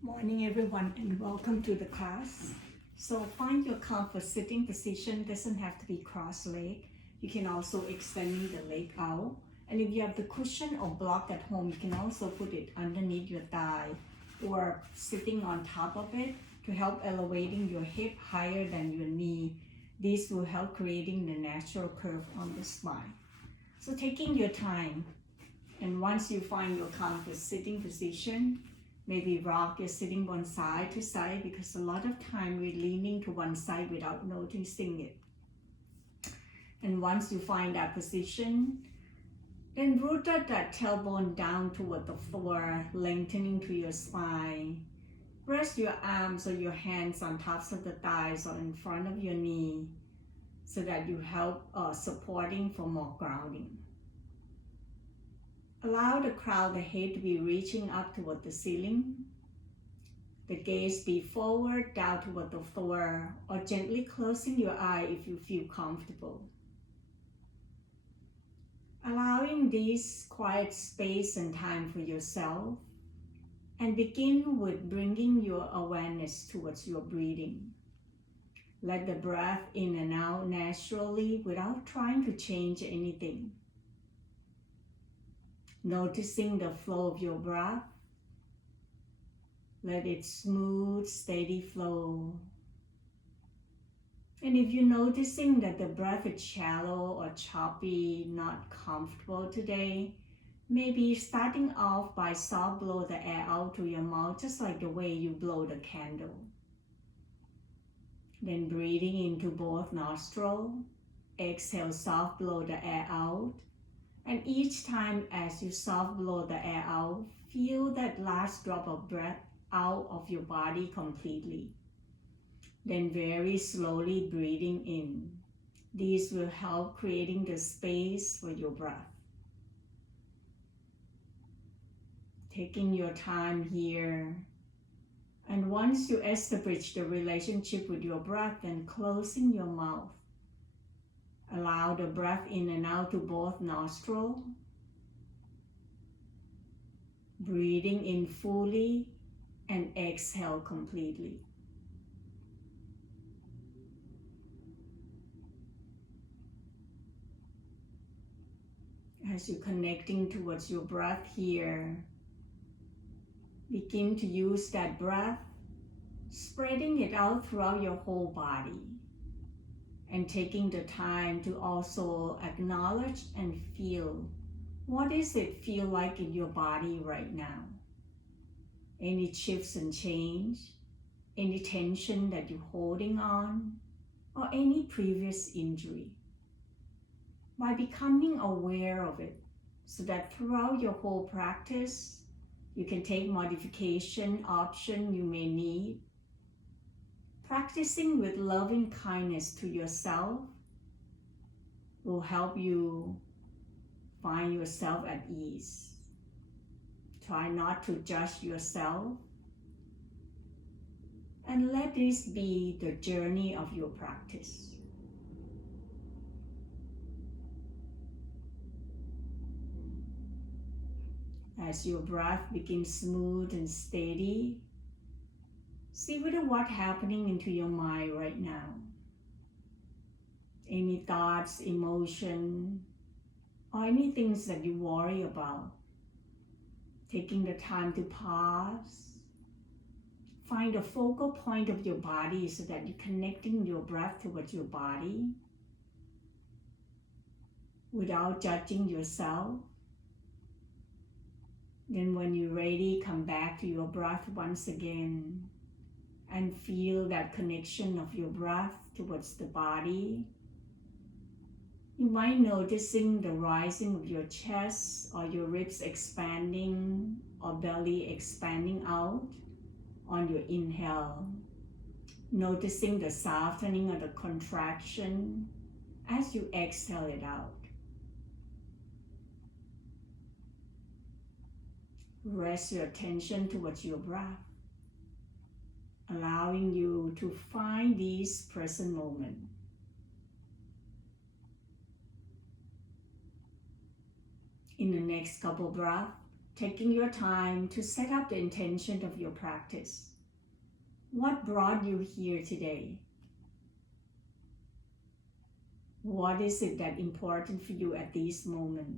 Morning everyone and welcome to the class. So find your comfort sitting position, doesn't have to be cross-legged. You can also extend the leg out. And if you have the cushion or block at home, you can also put it underneath your thigh or sitting on top of it to help elevating your hip higher than your knee. This will help creating the natural curve on the spine. So taking your time, and once you find your comfort sitting position, maybe rock your sitting one side to side, because a lot of time we're leaning to one side without noticing it. And once you find that position, then root that tailbone down toward the floor, lengthening to your spine. Rest your arms or your hands on tops of the thighs or in front of your knee so that you help supporting for more grounding. Allow the crown of the head to be reaching up toward the ceiling. The gaze be forward, down toward the floor, or gently closing your eye if you feel comfortable. Allowing this quiet space and time for yourself, and begin with bringing your awareness towards your breathing. Let the breath in and out naturally without trying to change anything. Noticing the flow of your breath. Let it smooth, steady flow. And if you're noticing that the breath is shallow or choppy, not comfortable today, maybe starting off by soft blow the air out through your mouth, just like the way you blow the candle. Then breathing into both nostrils, exhale, soft blow the air out. And each time as you soft blow the air out, feel that last drop of breath out of your body completely. Then very slowly breathing in. These will help creating the space for your breath. Taking your time here. And once you establish the relationship with your breath, then closing your mouth. Allow the breath in and out to both nostrils. Breathing in fully and exhale completely. As you're connecting towards your breath here, begin to use that breath, spreading it out throughout your whole body. And taking the time to also acknowledge and feel, what does it feel like in your body right now? Any shifts and change, any tension that you're holding on, or any previous injury. By becoming aware of it, so that throughout your whole practice, you can take modification option you may need. Practicing with loving kindness to yourself will help you find yourself at ease. Try not to judge yourself, and let this be the journey of your practice. As your breath begins smooth and steady, see what's happening into your mind right now. Any thoughts, emotion, or any things that you worry about. Taking the time to pause. Find a focal point of your body so that you're connecting your breath towards your body without judging yourself. Then when you're ready, come back to your breath once again and feel that connection of your breath towards the body. You might noticing the rising of your chest or your ribs expanding or belly expanding out on your inhale. Noticing the softening or the contraction as you exhale it out. Rest your attention towards your breath, allowing you to find this present moment. In the next couple breaths, taking your time to set up the intention of your practice. What brought you here today? What is it that's important for you at this moment?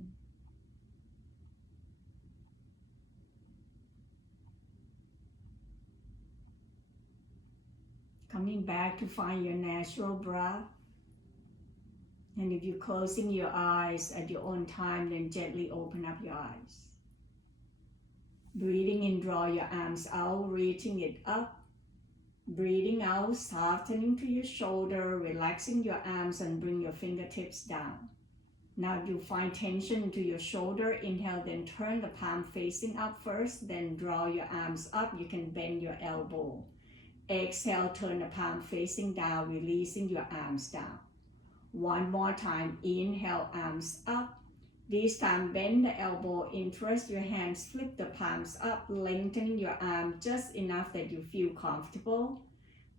Coming back to find your natural breath. And if you're closing your eyes at your own time, then gently open up your eyes. Breathing in, draw your arms out, reaching it up. Breathing out, softening to your shoulder, relaxing your arms and bring your fingertips down. Now you find tension into your shoulder. Inhale, then turn the palm facing up first, then draw your arms up. You can bend your elbow. Exhale, turn the palm facing down, releasing your arms down. One more time, inhale, arms up. This time, bend the elbow, interlace your hands, flip the palms up, lengthening your arm just enough that you feel comfortable.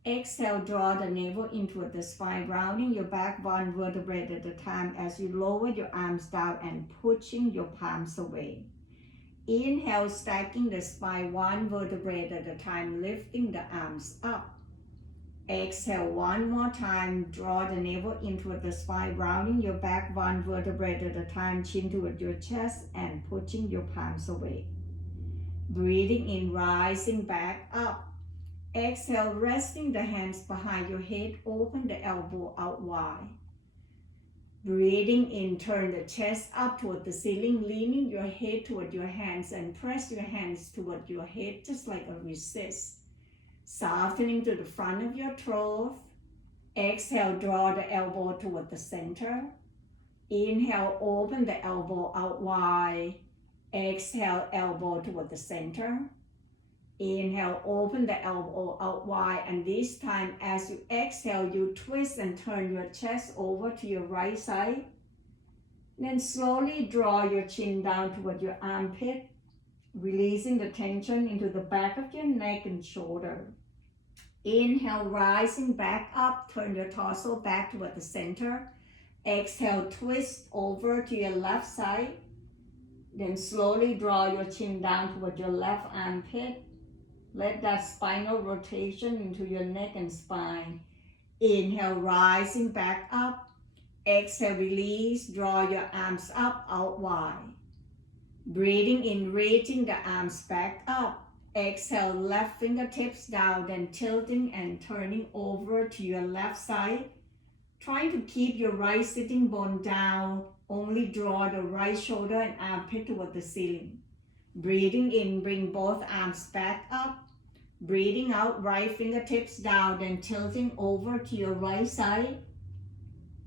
Exhale, draw the navel into the spine, rounding your back one vertebrae at a time as you lower your arms down and pushing your palms away. Inhale, stacking the spine one vertebrae at a time, lifting the arms up. Exhale one more time, draw the navel into the spine, rounding your back one vertebrae at a time, chin toward your chest and pushing your palms away. Breathing in, rising back up. Exhale, resting the hands behind your head, open the elbow out wide. Breathing in, turn the chest up toward the ceiling, leaning your head toward your hands and press your hands toward your head just like a resist. Softening to the front of your throat. Exhale, draw the elbow toward the center. Inhale, open the elbow out wide. Exhale, elbow toward the center. Inhale, open the elbow out wide, and this time as you exhale, you twist and turn your chest over to your right side. Then slowly draw your chin down toward your armpit, releasing the tension into the back of your neck and shoulder. Inhale, rising back up, turn your torso back toward the center. Exhale, twist over to your left side. Then slowly draw your chin down toward your left armpit. Let that spinal rotation into your neck and spine. Inhale, rising back up. Exhale, release, draw your arms up, out wide. Breathing in, reaching the arms back up. Exhale, left fingertips down, then tilting and turning over to your left side. Trying to keep your right sitting bone down. Only draw the right shoulder and armpit toward the ceiling. Breathing in, bring both arms back up. Breathing out, right fingertips down, then tilting over to your right side.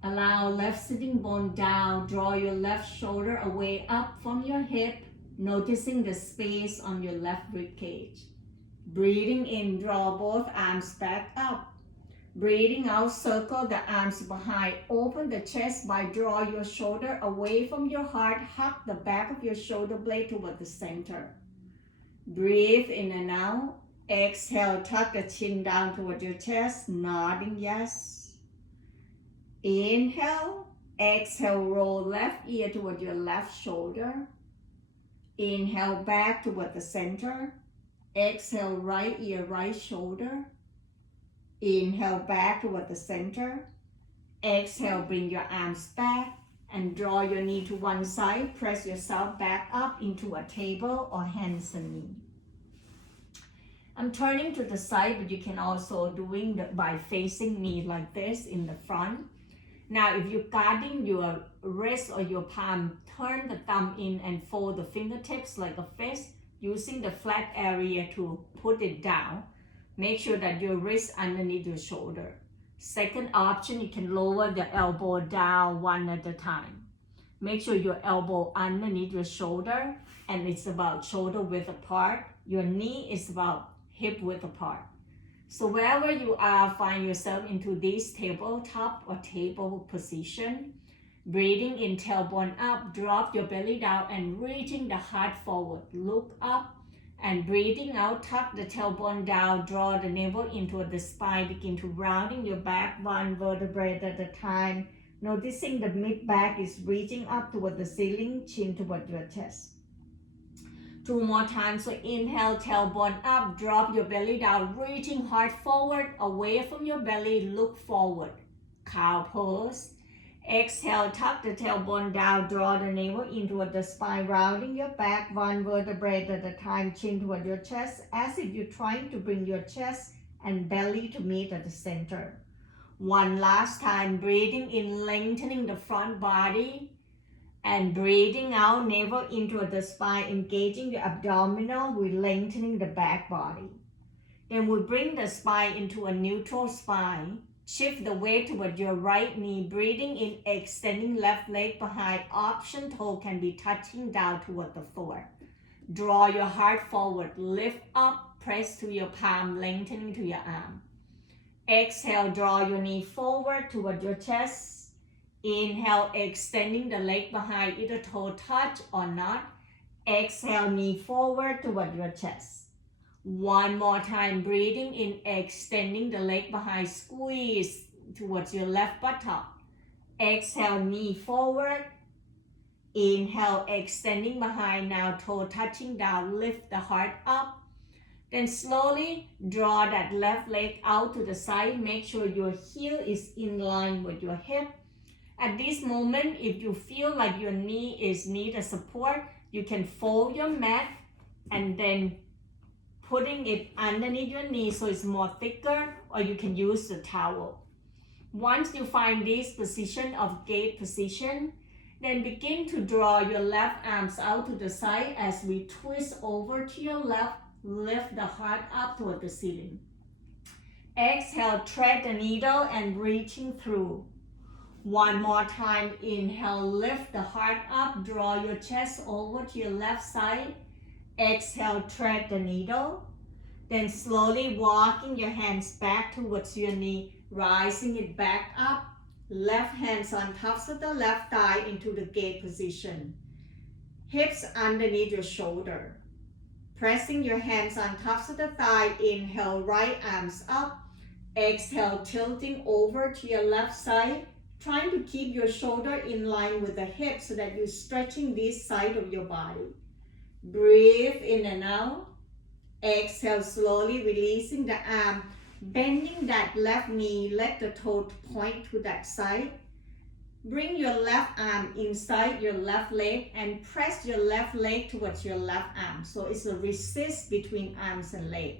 Allow left sitting bone down. Draw your left shoulder away up from your hip, noticing the space on your left rib cage. Breathing in, draw both arms back up. Breathing out, circle the arms behind. Open the chest by draw your shoulder away from your heart. Hug the back of your shoulder blade toward the center. Breathe in and out. Exhale, tuck the chin down toward your chest, nodding yes. Inhale. Exhale, roll left ear toward your left shoulder. Inhale, back toward the center. Exhale, right ear, right shoulder. Inhale, back toward the center. Exhale, bring your arms back and draw your knee to one side. Press yourself back up into a table or hands and knee. I'm turning to the side, but you can also doing that by facing me like this in the front. Now, if you're guarding your wrist or your palm, turn the thumb in and fold the fingertips like a fist, using the flat area to put it down. Make sure that your wrist underneath your shoulder. Second option, you can lower the elbow down one at a time. Make sure your elbow underneath your shoulder and it's about shoulder width apart. Your knee is about hip width apart. So wherever you are, find yourself into this tabletop or table position. Breathing in, tailbone up, drop your belly down and reaching the heart forward. Look up and breathing out, tuck the tailbone down, draw the navel into the spine. Begin to rounding your back one vertebrae at a time. Noticing the mid back is reaching up toward the ceiling, chin toward your chest. 2 more times. So inhale, tailbone up, drop your belly down, reaching hard forward, away from your belly, look forward. Cow pose. Exhale, tuck the tailbone down, draw the navel in toward the spine, rounding your back, one vertebrae at a time, chin toward your chest, as if you're trying to bring your chest and belly to meet at the center. One last time, breathing in, lengthening the front body, and breathing out, navel into the spine, engaging the abdominal, we're lengthening the back body. Then we bring the spine into a neutral spine. Shift the weight toward your right knee, breathing in, extending left leg behind. Option toe can be touching down toward the floor. Draw your heart forward, lift up, press to your palm, lengthening to your arm. Exhale, draw your knee forward toward your chest. Inhale, extending the leg behind, either toe touch or not. Exhale, knee forward toward your chest. One more time, breathing in, extending the leg behind, squeeze towards your left buttock. Exhale, knee forward. Inhale, extending behind, now toe touching down, lift the heart up. Then slowly draw that left leg out to the side. Make sure your heel is in line with your hip. At this moment, if you feel like your knee need a support, you can fold your mat and then putting it underneath your knee so it's more thicker, or you can use the towel. Once you find this position of gate position, then begin to draw your left arms out to the side as we twist over to your left, lift the heart up toward the ceiling. Exhale, thread the needle and reaching through. One more time, inhale, lift the heart up, draw your chest over to your left side. Exhale, thread the needle. Then slowly walking your hands back towards your knee, rising it back up. Left hands on tops of the left thigh into the gate position. Hips underneath your shoulder. Pressing your hands on tops of the thigh, inhale, right arms up. Exhale, tilting over to your left side. Trying to keep your shoulder in line with the hip so that you're stretching this side of your body. Breathe in and out. Exhale, slowly releasing the arm, bending that left knee, let the toe point to that side. Bring your left arm inside your left leg and press your left leg towards your left arm. So it's a resist between arms and leg.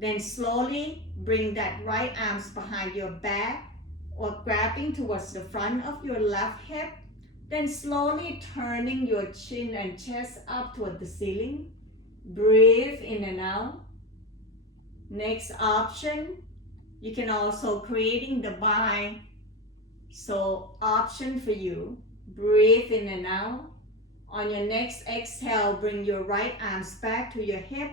Then slowly bring that right arms behind your back or grabbing towards the front of your left hip. Then slowly turning your chin and chest up toward the ceiling. Breathe in and out. Next option, you can also creating the bind. So option for you, breathe in and out. On your next exhale, bring your right arms back to your hip,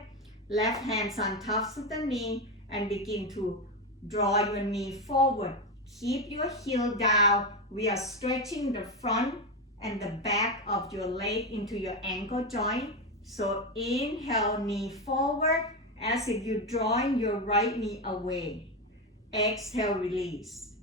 left hands on tops of the knee, and begin to draw your knee forward. Keep your heel down. We are stretching the front and the back of your leg into your ankle joint. So inhale, knee forward as if you're drawing your right knee away. Exhale, release.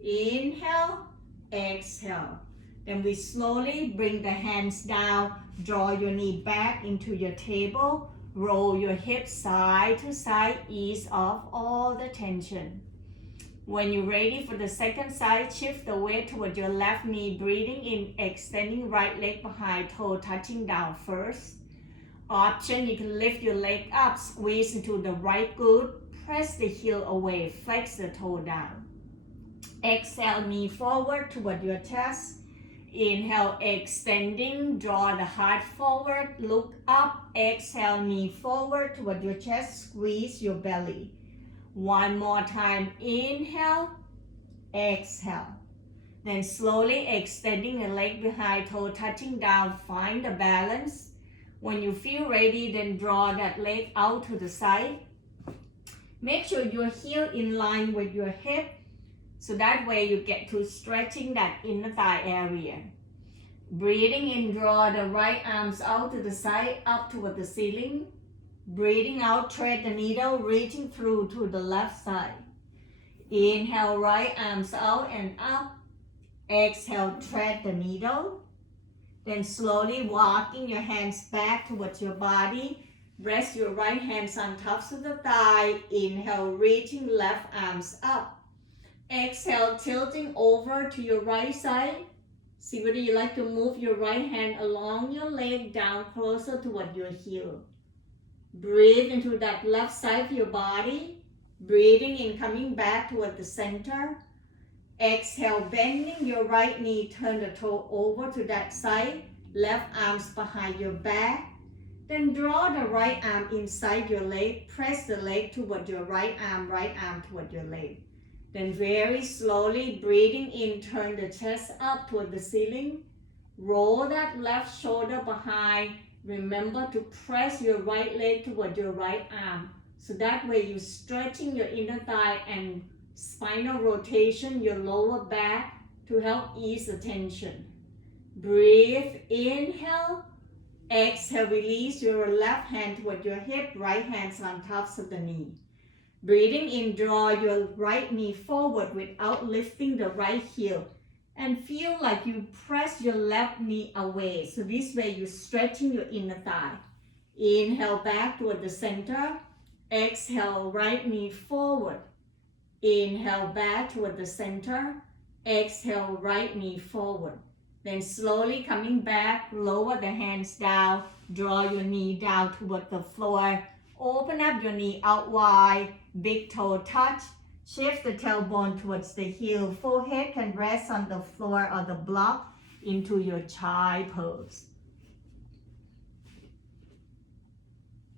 Inhale, exhale. Then we slowly bring the hands down, draw your knee back into your table, roll your hips side to side, ease off all the tension. When you're ready for the second side, shift the weight toward your left knee, breathing in, extending right leg behind, toe touching down first. Option, you can lift your leg up, squeeze into the right glute, press the heel away, flex the toe down. Exhale, knee forward toward your chest. Inhale, extending, draw the heart forward, look up. Exhale, knee forward toward your chest, squeeze your belly. One more time, inhale, exhale. Then slowly extending the leg behind, toe touching down, find the balance. When you feel ready, then draw that leg out to the side. Make sure your heel in line with your hip, so that way you get to stretching that inner thigh area. Breathing in, draw the right arms out to the side, up toward the ceiling. Breathing out, thread the needle, reaching through to the left side. Inhale, right arms out and up. Exhale, thread the needle. Then slowly walking your hands back towards your body. Rest your right hands on tops of the thigh. Inhale, reaching left arms up. Exhale, tilting over to your right side. See whether you like to move your right hand along your leg down closer toward your heel. Breathe into that left side of your body. Breathing in, coming back toward the center. Exhale, bending your right knee, turn the toe over to that side. Left arms behind your back. Then draw the right arm inside your leg. Press the leg toward your right arm toward your leg. Then very slowly, breathing in, turn the chest up toward the ceiling. Roll that left shoulder behind. Remember to press your right leg toward your right arm. So that way you're stretching your inner thigh and spinal rotation, your lower back, to help ease the tension. Breathe, inhale. Exhale, release your left hand toward your hip, right hands on tops of the knee. Breathing in, draw your right knee forward without lifting the right heel. And feel like you press your left knee away. So this way you're stretching your inner thigh. Inhale back toward the center. Exhale, right knee forward. Inhale back toward the center. Exhale, right knee forward. Then slowly coming back, lower the hands down. Draw your knee down toward the floor. Open up your knee out wide. Big toe touch. Shift the tailbone towards the heel. Forehead can rest on the floor or the block into your child pose.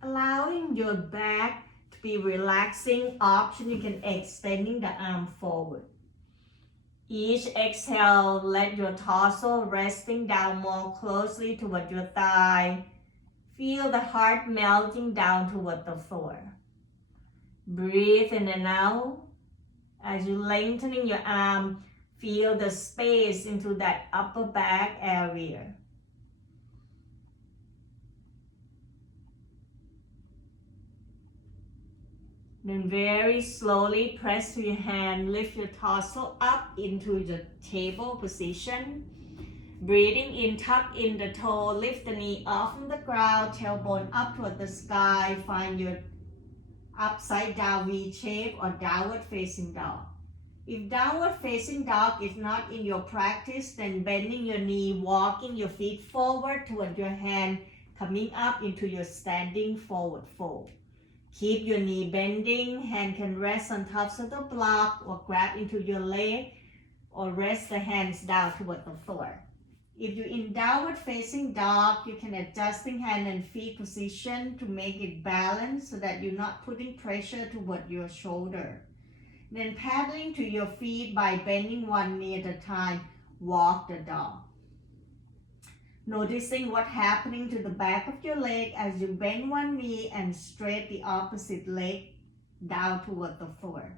Allowing your back to be relaxing. Option, you can extending the arm forward. Each exhale, let your torso resting down more closely toward your thigh. Feel the heart melting down toward the floor. Breathe in and out. As you lengthening your arm, feel the space into that upper back area. Then very slowly press to your hand, lift your torso up into the table position. Breathing in, tuck in the toe, lift the knee off from the ground, tailbone up toward the sky. Find your upside down V shape or downward facing dog. If downward facing dog is not in your practice, then bending your knee, walking your feet forward toward your hand, coming up into your standing forward fold. Keep your knee bending, hand can rest on tops of the block or grab into your leg or rest the hands down toward the floor. If you're in downward facing dog, you can adjusting hand and feet position to make it balanced so that you're not putting pressure toward your shoulder. Then paddling to your feet by bending one knee at a time, walk the dog. Noticing what's happening to the back of your leg as you bend one knee and straight the opposite leg down toward the floor.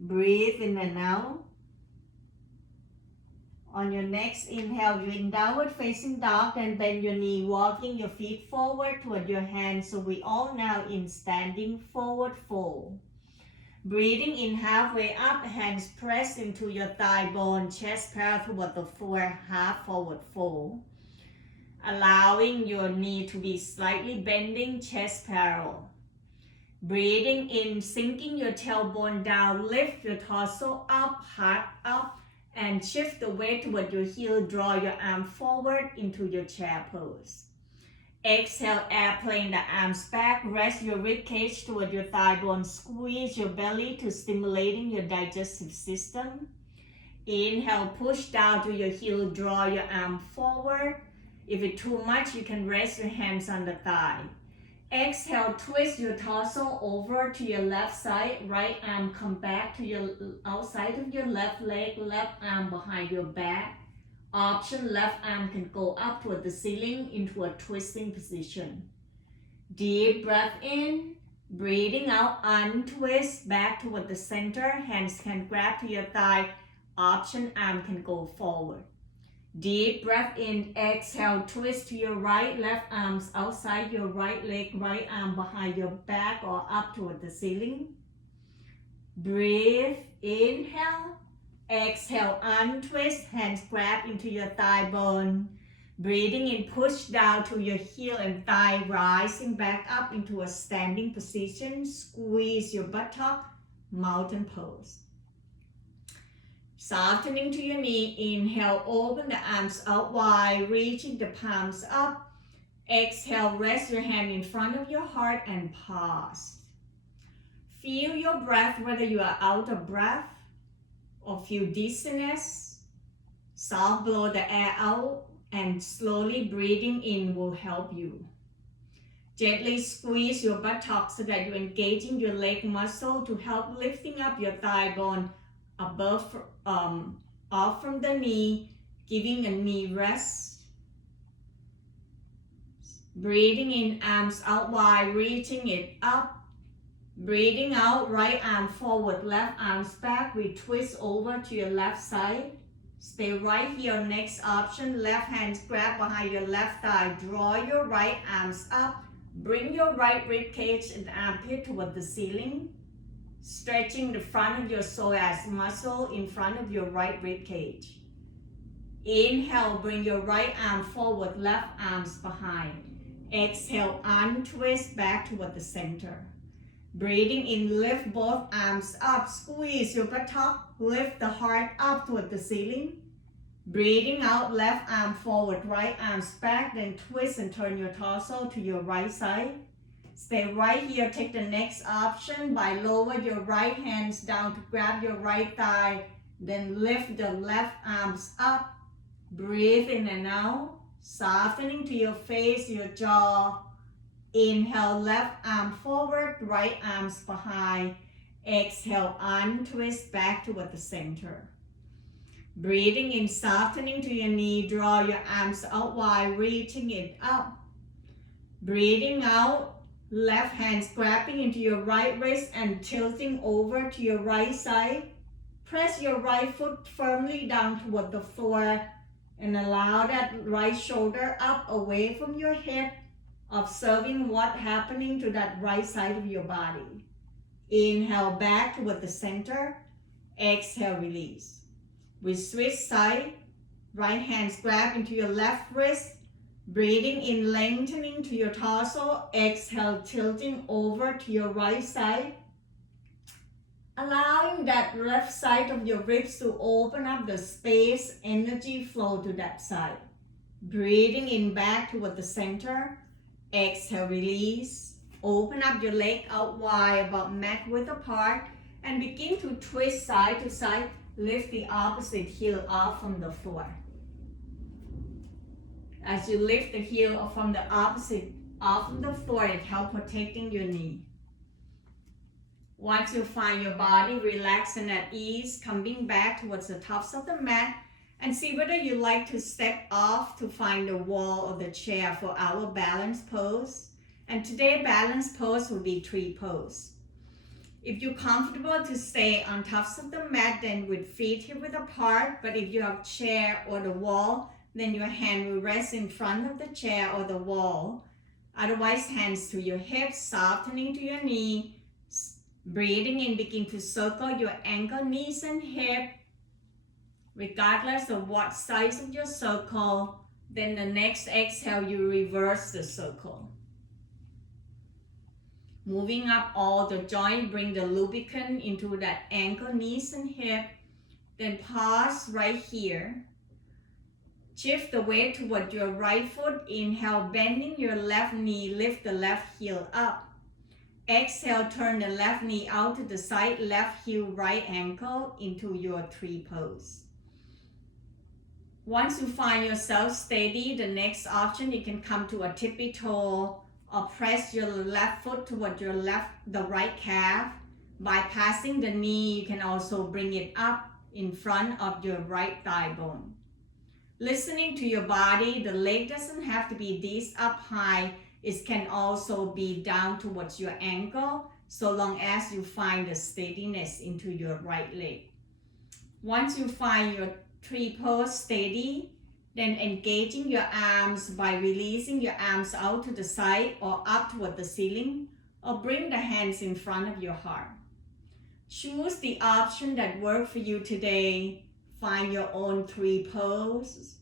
Breathe in and out. On your next inhale, you're in downward facing dog and bend your knee, walking your feet forward toward your hands. So we all now in standing forward fold. Breathing in halfway up, hands pressed into your thigh bone, chest parallel toward the floor, half forward fold. Allowing your knee to be slightly bending, chest parallel. Breathing in, sinking your tailbone down, lift your torso up, heart up, and shift the weight toward your heel. Draw your arm forward into your chair pose. Exhale, airplane the arms back. Rest your rib cage toward your thigh bone. Squeeze your belly to stimulating your digestive system. Inhale, push down to your heel. Draw your arm forward. If it's too much, you can rest your hands on the thigh. Exhale, twist your torso over to your left side. Right arm come back to your outside of your left leg. Left arm behind your back. Option, left arm can go up toward the ceiling into a twisting position. Deep breath in. Breathing out, untwist back toward the center. Hands can grab to your thigh. Option, arm can go forward. Deep breath in, exhale, twist to your right, left arms outside your right leg, right arm behind your back or up toward the ceiling. Breathe, inhale, Exhale, untwist, hands grab into your thigh bone. Breathing in, push down to your heel and thigh, rising back up into a standing position. Squeeze your buttock, mountain pose. Softening to your knee, inhale, open the arms out wide, reaching the palms up. Exhale, rest your hand in front of your heart and pause. Feel your breath, whether you are out of breath or feel dizziness. Soft blow the air out and slowly breathing in will help you. Gently squeeze your buttocks so that you're engaging your leg muscle to help lifting up your thigh bone above, off from the knee, giving a knee rest. Breathing in, arms out wide, reaching it up. Breathing out, right arm forward, left arms back. We twist over to your left side. Stay right here. Next option, left hand grab behind your left thigh. Draw your right arms up. Bring your right rib cage and armpit toward the ceiling. Stretching the front of your psoas muscle in front of your right rib cage. Inhale, bring your right arm forward, left arms behind. Exhale, untwist back toward the center. Breathing in, lift both arms up, squeeze your buttock, lift the heart up toward the ceiling. Breathing out, left arm forward, right arms back, then twist and turn your torso to your right side. Stay right here, take the next option by lower your right hands down to grab your right thigh, then lift the left arms up. Breathe in and out, softening to your face, your jaw. Inhale, left arm forward, right arms behind. Exhale, untwist back toward the center. Breathing in, softening to your knee, draw your arms out wide, reaching it up. Breathing out, left hands grabbing into your right wrist and tilting over to your right side. Press your right foot firmly down toward the floor and allow that right shoulder up away from your hip, observing what's happening to that right side of your body. Inhale back toward the center. Exhale, release. We switch side. Right hands grab into your left wrist. Breathing in, lengthening to your torso. Exhale, tilting over to your right side. Allowing that left side of your ribs to open up the space, energy flow to that side. Breathing in back toward the center. Exhale, release. Open up your leg out wide, about mat width apart, and begin to twist side to side. Lift the opposite heel off from the floor. As you lift the heel from the opposite off of the floor, it helps protecting your knee. Once you find your body relaxed and at ease, coming back towards the tops of the mat, and see whether you like to step off to find the wall or the chair for our balance pose. And today, balance pose will be tree pose. If you're comfortable to stay on tops of the mat, then with feet hip width apart. But if you have chair or the wall, then your hand will rest in front of the chair or the wall. Otherwise, hands to your hips, softening to your knee. Breathing in, begin to circle your ankle, knees, and hip. Regardless of what size of your circle, then the next exhale, you reverse the circle. Moving up all the joint, bring the lubricant into that ankle, knees, and hip. Then pause right here. Shift the weight toward your right foot. Inhale, bending your left knee, lift the left heel up. Exhale, turn the left knee out to the side, left heel, right ankle into your tree pose. Once you find yourself steady, the next option, you can come to a tippy toe or press your left foot toward the right calf. Bypassing the knee, you can also bring it up in front of your right thigh bone. Listening to your body, the leg doesn't have to be this up high. It can also be down towards your ankle, so long as you find the steadiness into your right leg. Once you find your tree pose steady, then engaging your arms by releasing your arms out to the side or up toward the ceiling, or bring the hands in front of your heart. Choose the option that works for you today. Find your own 3 poses.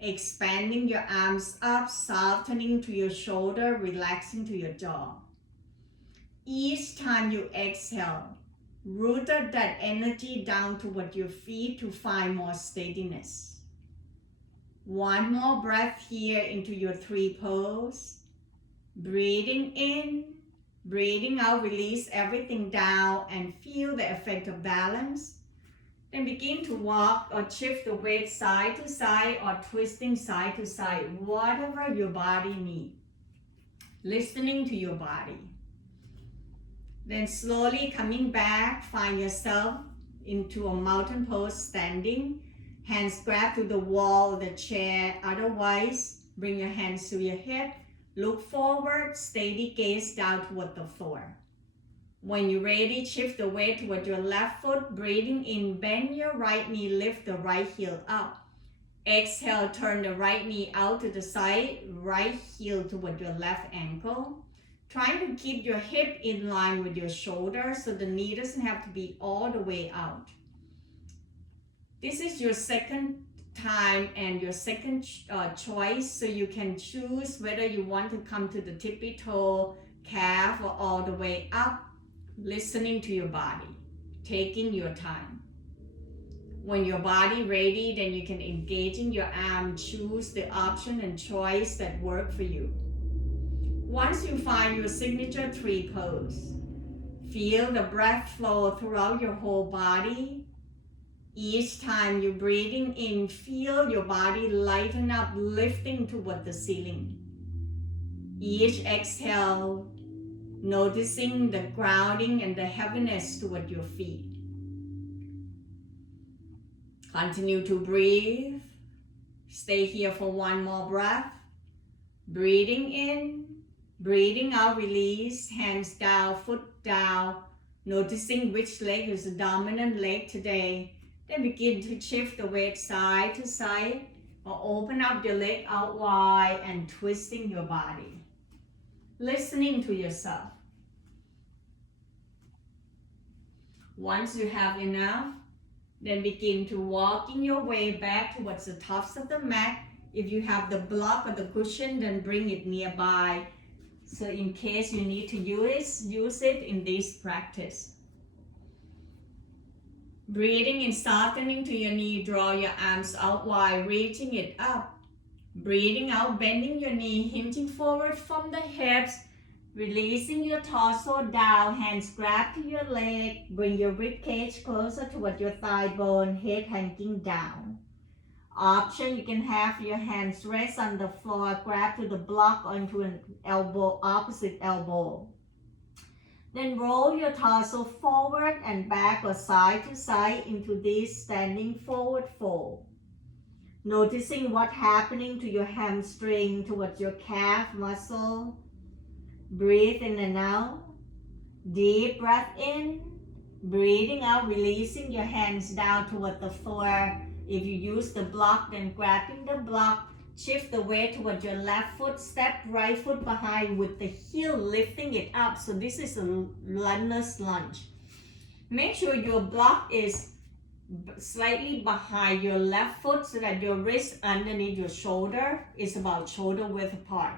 Expanding your arms up, softening to your shoulder, relaxing to your jaw. Each time you exhale, root that energy down toward your feet to find more steadiness. One more breath here into your 3 pose. Breathing in, breathing out, release everything down and feel the effect of balance. Then begin to walk or shift the weight side to side or twisting side to side, whatever your body needs. Listening to your body. Then slowly coming back, find yourself into a mountain pose standing. Hands grab to the wall of the chair. Otherwise, bring your hands to your hip. Look forward, steady gaze down toward the floor. When you're ready, shift the weight toward your left foot. Breathing in, bend your right knee, lift the right heel up. Exhale, turn the right knee out to the side, right heel toward your left ankle. Trying to keep your hip in line with your shoulder so the knee doesn't have to be all the way out. This is your second time and your second choice, so you can choose whether you want to come to the tippy toe, calf, or all the way up. Listening to your body, taking your time. When your body ready, then you can engage in your arm, choose the option and choice that work for you. Once you find your signature 3 pose, feel the breath flow throughout your whole body. Each time you're breathing in, feel your body lighten up, lifting toward the ceiling. Each exhale, noticing the grounding and the heaviness toward your feet. Continue to breathe. Stay here for one more breath. Breathing in, breathing out, release. Hands down, foot down. Noticing which leg is the dominant leg today. Then begin to shift the weight side to side or open up your leg out wide and twisting your body. Listening to yourself. Once you have enough, then begin to walking your way back towards the tops of the mat. If you have the block or the cushion, then bring it nearby. So in case you need to use it in this practice. Breathing in, softening to your knee, draw your arms out wide, reaching it up. Breathing out, bending your knee, hinging forward from the hips, releasing your torso down, hands grab to your leg, bring your rib cage closer toward your thigh bone, head hanging down. Option, you can have your hands rest on the floor, grab to the block or into an elbow, opposite elbow. Then roll your torso forward and back or side to side into this standing forward fold. Noticing what's happening to your hamstring, towards your calf muscle. Breathe in and out. Deep breath in. Breathing out, releasing your hands down toward the floor. If you use the block, then grabbing the block. Shift the weight toward your left foot, step right foot behind with the heel lifting it up. So this is a runner's lunge. Make sure your block is slightly behind your left foot so that your wrist underneath your shoulder is about shoulder width apart.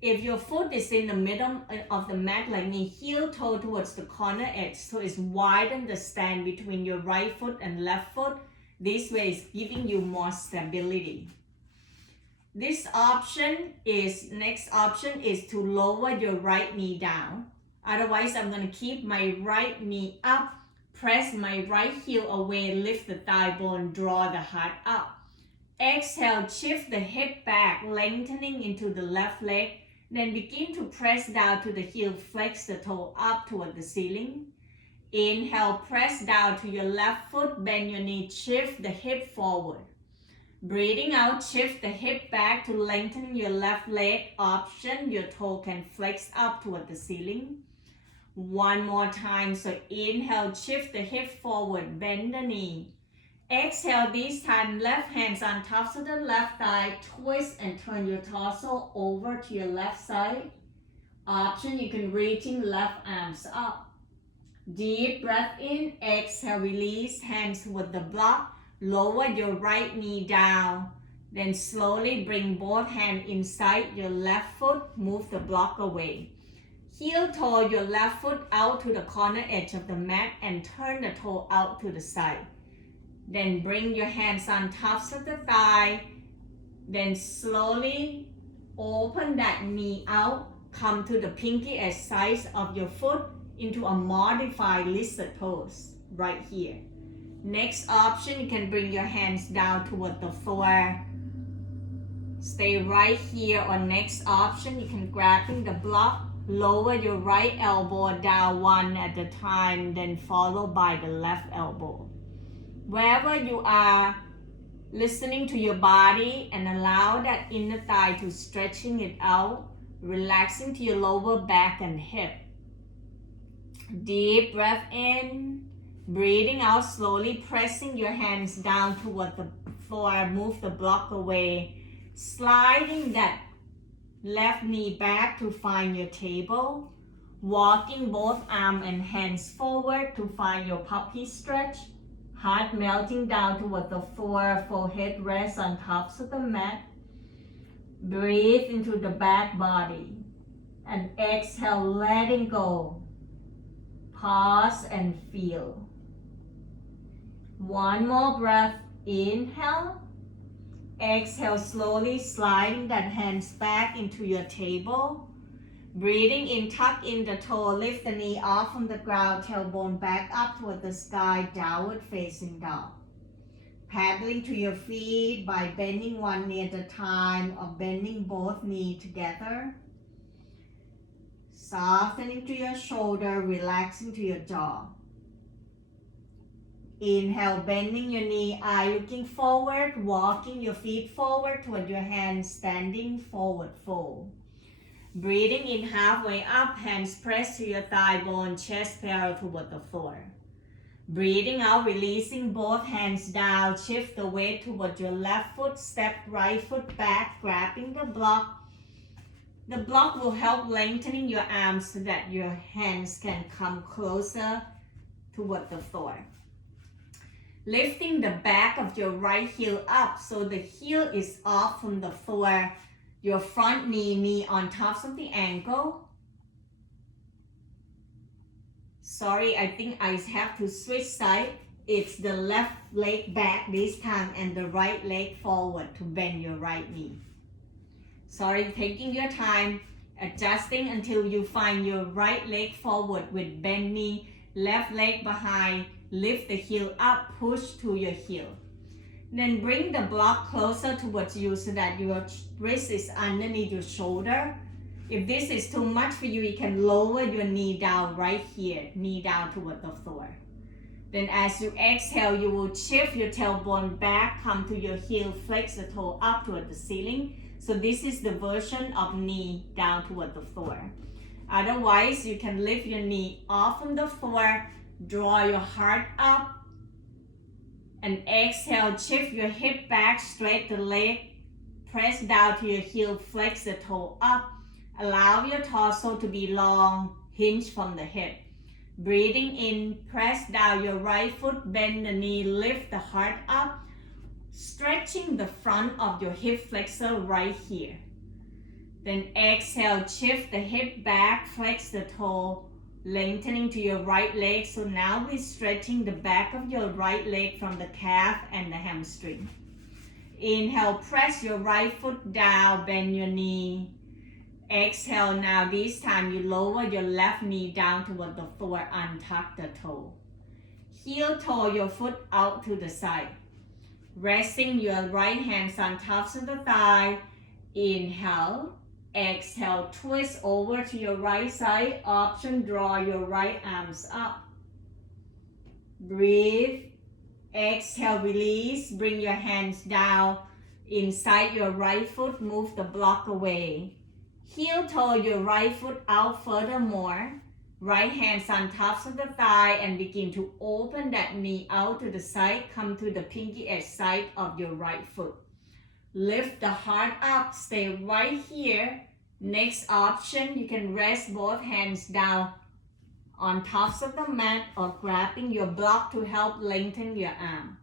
If your foot is in the middle of the mat like me, heel toe towards the corner edge, so it's widen the stand between your right foot and left foot. This way is giving you more stability. Next option is to lower your right knee down. Otherwise, I'm going to keep my right knee up, press my right heel away, lift the thigh bone, draw the heart up. Exhale, shift the hip back, lengthening into the left leg. Then begin to press down to the heel, flex the toe up toward the ceiling. Inhale, press down to your left foot, bend your knee, shift the hip forward. Breathing out, shift the hip back to lengthen your left leg. Option, your toe can flex up toward the ceiling. One more time. So inhale, shift the hip forward, bend the knee. Exhale, this time left hands on top of the left thigh, twist and turn your torso over to your left side. Option, you can reaching left arms up. Deep breath in, exhale, release, hands toward the block. Lower your right knee down. Then slowly bring both hands inside your left foot, move the block away. Heel toe your left foot out to the corner edge of the mat and turn the toe out to the side. Then bring your hands on tops of the thigh. Then slowly open that knee out. Come to the pinky edge size of your foot into a modified lizard pose right here. Next option, you can bring your hands down toward the floor. Stay right here. Or next option, you can grabbing the block. Lower your right elbow down one at a time, then followed by the left elbow. Wherever you are, listening to your body and allow that inner thigh to stretching it out, relaxing to your lower back and hip. Deep breath in, breathing out slowly, pressing your hands down toward the floor, move the block away, sliding that left knee back to find your table, walking both arms and hands forward to find your puppy stretch, heart melting down toward the floor, forehead rests on tops of the mat. Breathe into the back body and exhale, letting go. Pause and feel. One more breath, inhale. Exhale, slowly sliding that hands back into your table. Breathing in, tuck in the toe, lift the knee off from the ground, tailbone back up toward the sky, downward facing dog. Paddling to your feet by bending one knee at a time or bending both knees together. Softening to your shoulder, relaxing to your jaw. Inhale, bending your knee, eye looking forward, walking your feet forward toward your hands, standing forward fold. Breathing in halfway up, hands pressed to your thigh bone, chest parallel toward the floor. Breathing out, releasing both hands down, shift the weight toward your left foot, step right foot back, grabbing the block. The block will help lengthening your arms so that your hands can come closer toward the floor. Lifting the back of your right heel up so the heel is off from the floor. Your front knee on tops of the ankle. Sorry, I think I have to switch side. It's the left leg back this time and the right leg forward to bend your right knee. Sorry, taking your time, adjusting until you find your right leg forward with bend knee, left leg behind. Lift the heel up, push to your heel. Then bring the block closer towards you so that your wrist is underneath your shoulder. If this is too much for you, you can lower your knee down right here, knee down toward the floor. Then as you exhale, you will shift your tailbone back, come to your heel, flex the toe up toward the ceiling. So this is the version of knee down toward the floor. Otherwise, you can lift your knee off from the floor, draw your heart up, and exhale, shift your hip back, straight the leg, press down to your heel, flex the toe up, allow your torso to be long, hinge from the hip. Breathing in, press down your right foot, bend the knee, lift the heart up, stretching the front of your hip flexor right here. Then exhale, shift the hip back, flex the toe, lengthening to your right leg. So now we're stretching the back of your right leg from the calf and the hamstring. Inhale, press your right foot down, bend your knee. Exhale, now this time you lower your left knee down toward the floor, untuck the toe. Heel toe your foot out to the side. Resting your right hands on tops of the thigh. Inhale. Exhale, twist over to your right side. Option, draw your right arms up. Breathe. Exhale, release. Bring your hands down inside your right foot. Move the block away. Heel toe your right foot out furthermore. Right hands on tops of the thigh and begin to open that knee out to the side. Come to the pinky edge side of your right foot. Lift the heart up, stay right here. Next option, you can rest both hands down on tops of the mat or grabbing your block to help lengthen your arm.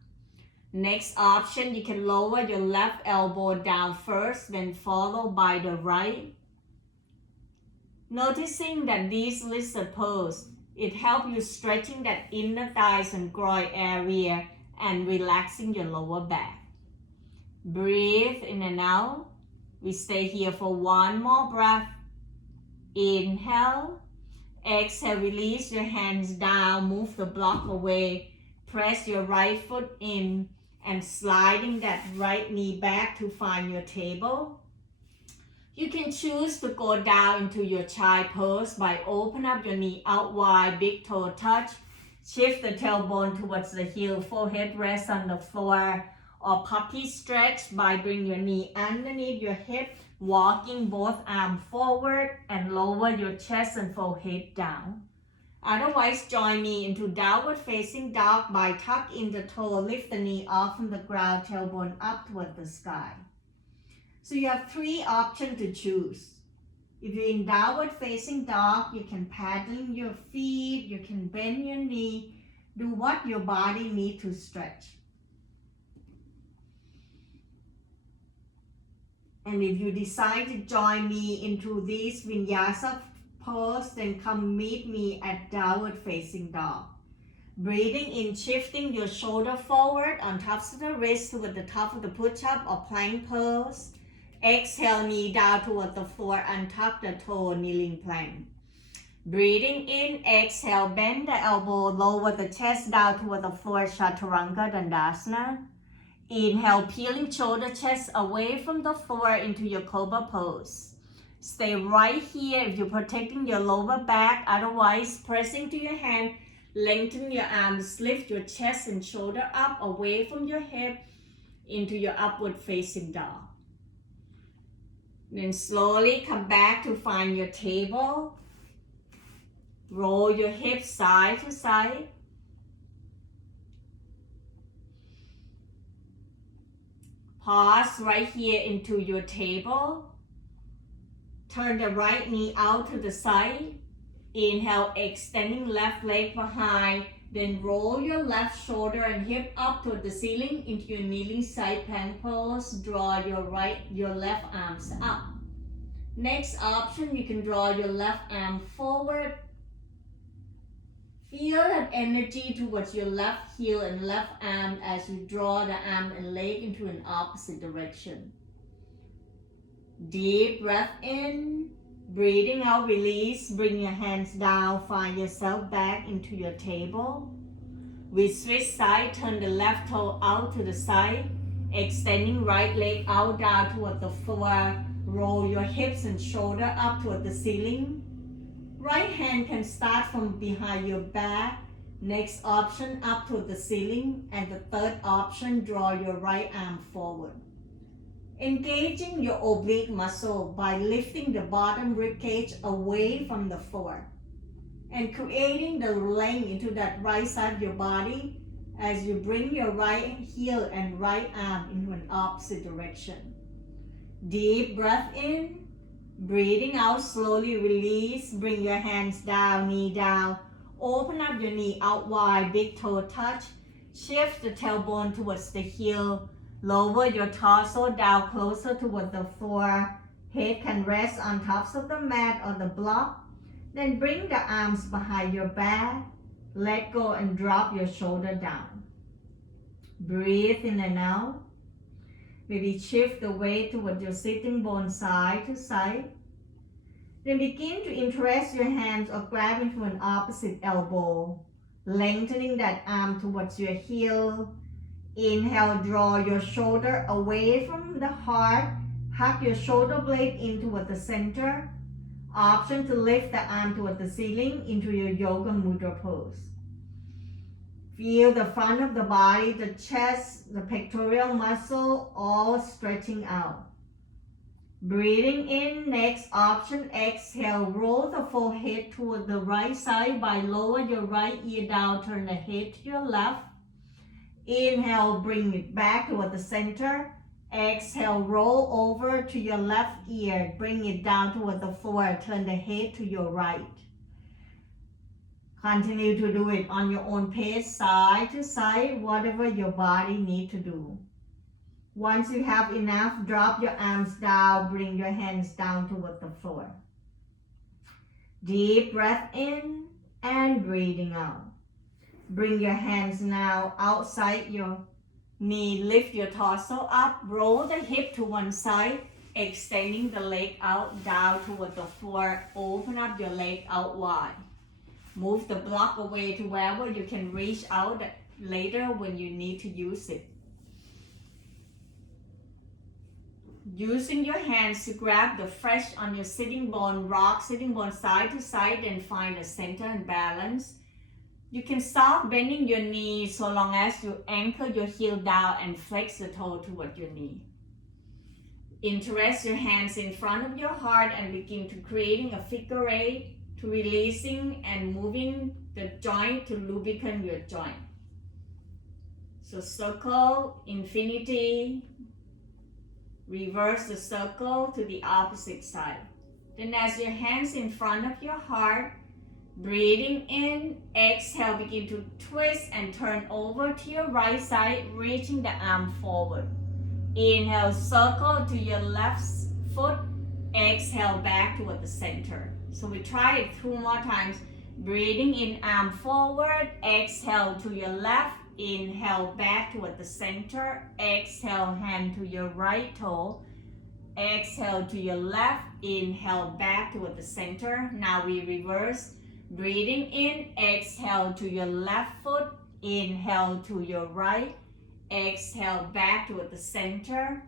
Next option, you can lower your left elbow down first, then followed by the right. Noticing that this lizard pose, it helps you stretching that inner thighs and groin area and relaxing your lower back. Breathe in and out. We stay here for one more breath. Inhale. Exhale, release your hands down, move the block away. Press your right foot in and sliding that right knee back to find your table. You can choose to go down into your child pose by open up your knee out wide, big toe touch. Shift the tailbone towards the heel, forehead rests on the floor. Or puppy stretch by bring your knee underneath your hip, walking both arms forward and lower your chest and forehead down. Otherwise, join me into downward facing dog by tuck in the toe, lift the knee off from the ground, tailbone up toward the sky. So you have three options to choose. If you're in downward facing dog, you can paddling your feet, you can bend your knee, do what your body needs to stretch. And if you decide to join me into this vinyasa pose, then come meet me at downward facing dog. Breathing in, shifting your shoulder forward on tops of the wrist toward the top of the push-up or plank pose. Exhale, knee down toward the floor, untuck the toe, kneeling plank. Breathing in, exhale, bend the elbow, lower the chest down toward the floor, Chaturanga Dandasana. Inhale, peeling shoulder chest away from the floor into your Cobra pose. Stay right here if you're protecting your lower back. Otherwise, pressing to your hand, lengthen your arms, lift your chest and shoulder up away from your hip into your upward facing dog. Then slowly come back to find your table. Roll your hips side to side. Pause right here into your table. Turn the right knee out to the side. Inhale, extending left leg behind. Then roll your left shoulder and hip up toward the ceiling into your kneeling side plank pose. Draw your left arms up. Next option, you can draw your left arm forward. Feel that energy towards your left heel and left arm as you draw the arm and leg into an opposite direction. Deep breath in, breathing out, release, bring your hands down, find yourself back into your table. We switch side, turn the left toe out to the side, extending right leg out down toward the floor, roll your hips and shoulder up toward the ceiling. Right hand can start from behind your back. Next option, up to the ceiling. And the third option, draw your right arm forward. Engaging your oblique muscle by lifting the bottom rib cage away from the floor. And creating the length into that right side of your body as you bring your right heel and right arm into an opposite direction. Deep breath in. Breathing out, slowly release, bring your hands down, knee down. Open up your knee out wide, big toe touch. Shift the tailbone towards the heel. Lower your torso down closer toward the floor. Head can rest on tops of the mat or the block. Then bring the arms behind your back. Let go and drop your shoulder down. Breathe in and out. Maybe shift the weight toward your sitting bone side to side. Then begin to interlace your hands or grab into an opposite elbow, lengthening that arm towards your heel. Inhale, draw your shoulder away from the heart. Hug your shoulder blade in toward the center. Option to lift the arm toward the ceiling into your Yoga Mudra pose. Feel the front of the body, the chest, the pectoral muscle, all stretching out. Breathing in, next option, exhale, roll the forehead toward the right side by lower your right ear down, turn the head to your left. Inhale, bring it back toward the center. Exhale, roll over to your left ear, bring it down toward the floor, turn the head to your right. Continue to do it on your own pace, side to side, whatever your body needs to do. Once you have enough, drop your arms down, bring your hands down toward the floor. Deep breath in and breathing out. Bring your hands now outside your knee. Lift your torso up, roll the hip to one side, extending the leg out down toward the floor. Open up your leg out wide. Move the block away to wherever you can reach out later when you need to use it. Using your hands to grab the flesh on your sitting bone, rock sitting bone side to side and find a center and balance. You can start bending your knees so long as you anchor your heel down and flex the toe toward your knee. Interlace your hands in front of your heart and begin to creating a figure eight, to releasing and moving the joint to lubricate your joint. So circle, infinity, reverse the circle to the opposite side. Then as your hands in front of your heart, breathing in, exhale, begin to twist and turn over to your right side, reaching the arm forward. Inhale, circle to your left foot, exhale back toward the center. So we try it 2 more times. Breathing in, arm forward, exhale to your left, inhale back toward the center, exhale hand to your right toe, exhale to your left, inhale back toward the center. Now we reverse. Breathing in, exhale to your left foot, inhale to your right, exhale back toward the center,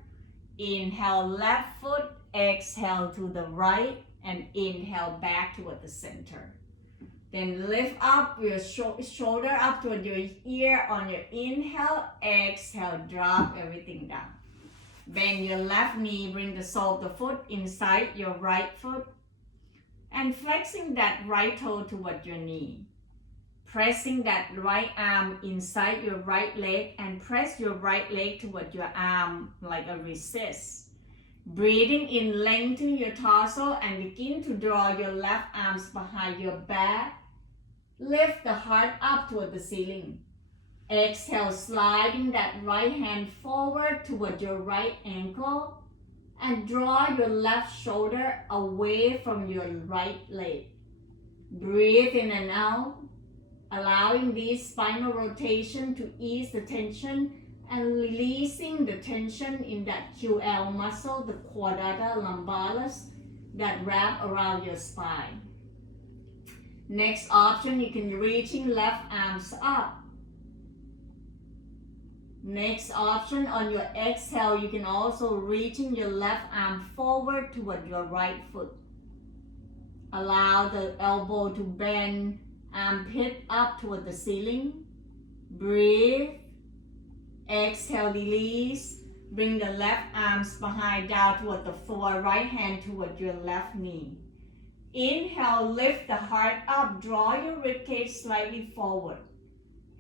inhale left foot, exhale to the right, and inhale back toward the center. Then lift up your shoulder up toward your ear on your inhale, exhale, drop everything down. Bend your left knee, bring the sole of the foot inside your right foot, and flexing that right toe toward your knee. Pressing that right arm inside your right leg and press your right leg toward your arm like a resist. Breathing in, lengthen your torso and begin to draw your left arms behind your back. Lift the heart up toward the ceiling. Exhale, sliding that right hand forward toward your right ankle and draw your left shoulder away from your right leg. Breathe in and out, allowing this spinal rotation to ease the tension and releasing the tension in that QL muscle, the quadrata lumbalis, that wrap around your spine. Next option, you can reaching left arms up. Next option, on your exhale, you can also reaching your left arm forward toward your right foot. Allow the elbow to bend, armpit up toward the ceiling. Breathe. Exhale, release. Bring the left arms behind down toward the floor, right hand toward your left knee. Inhale, lift the heart up, draw your ribcage slightly forward.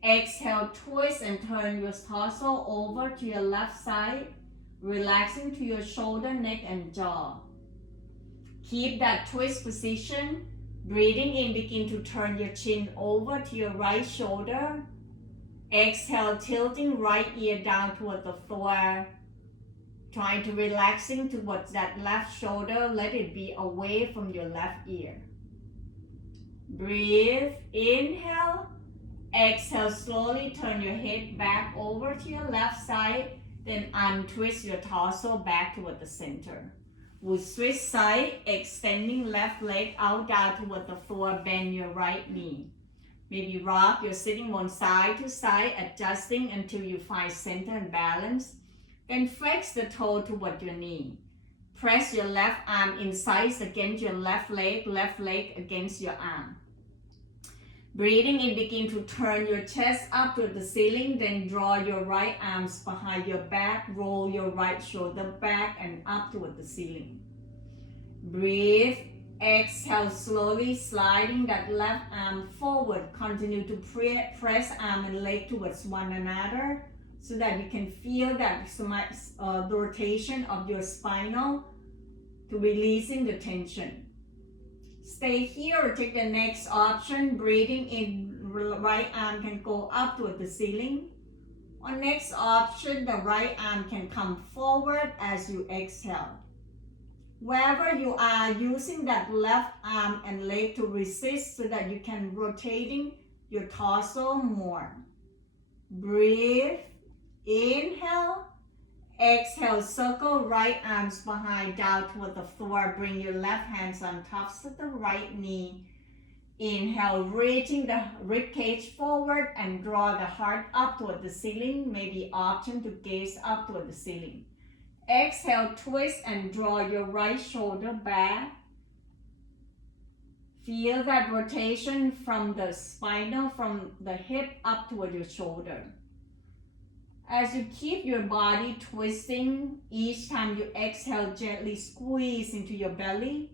Exhale, twist and turn your torso over to your left side, relaxing to your shoulder, neck, and jaw. Keep that twist position. Breathing in, begin to turn your chin over to your right shoulder. Exhale, tilting right ear down toward the floor. Trying to relaxing towards that left shoulder. Let it be away from your left ear. Breathe. Inhale. Exhale, slowly turn your head back over to your left side. Then untwist your torso back toward the center. We'll switch side, extending left leg out down toward the floor. Bend your right knee. Maybe rock your sitting bone side to side, adjusting until you find center and balance. Then flex the toe toward your knee. Press your left arm inside against your left leg against your arm. Breathing in, begin to turn your chest up to the ceiling, then draw your right arms behind your back, roll your right shoulder back and up toward the ceiling. Breathe. Exhale, slowly sliding that left arm forward. Continue to press arm and leg towards one another so that you can feel that the rotation of your spinal to releasing the tension. Stay here or take the next option. Breathing in, right arm can go up toward the ceiling. On next option, the right arm can come forward as you exhale. Wherever you are, using that left arm and leg to resist so that you can rotating your torso more. Breathe, inhale, exhale, circle right arms behind, down toward the floor. Bring your left hands on top of the right knee. Inhale, reaching the rib cage forward and draw the heart up toward the ceiling. Maybe option to gaze up toward the ceiling. Exhale, twist and draw your right shoulder back. Feel that rotation from the spinal, from the hip up toward your shoulder. As you keep your body twisting, each time you exhale, gently squeeze into your belly.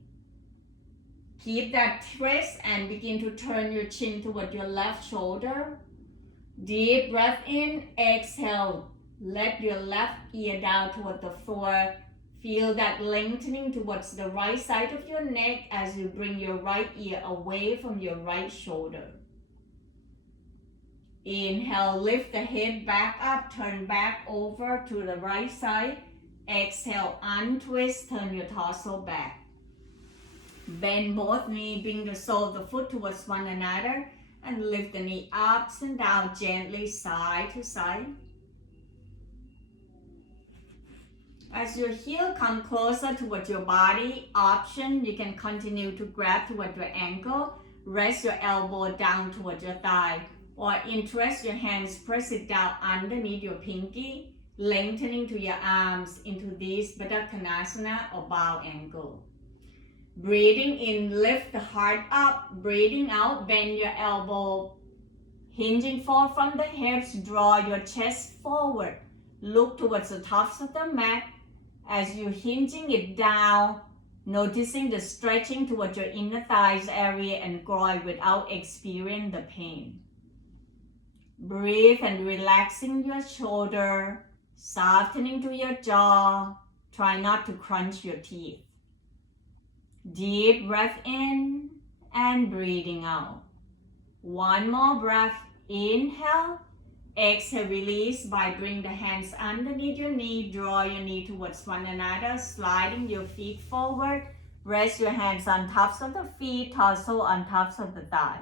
Keep that twist and begin to turn your chin toward your left shoulder. Deep breath in, exhale. Let your left ear down toward the floor. Feel that lengthening towards the right side of your neck as you bring your right ear away from your right shoulder. Inhale, lift the head back up, turn back over to the right side. Exhale, untwist, turn your torso back. Bend both knees, bring the sole of the foot towards one another, and lift the knee up and down gently, side to side. As your heel come closer toward your body, option, you can continue to grab toward your ankle, rest your elbow down toward your thigh, or interest your hands, press it down underneath your pinky, lengthening to your arms into this Baddha Konasana or bow angle. Breathing in, lift the heart up. Breathing out, bend your elbow, hinging forward from the hips, draw your chest forward. Look towards the tops of the mat. As you're hinging it down, noticing the stretching towards your inner thighs area and groin without experiencing the pain. Breathe and relaxing your shoulder, softening to your jaw. Try not to crunch your teeth. Deep breath in and breathing out. One more breath. Inhale. Exhale, release by bringing the hands underneath your knee. Draw your knee towards one another, sliding your feet forward. Rest your hands on tops of the feet, torso on tops of the thigh.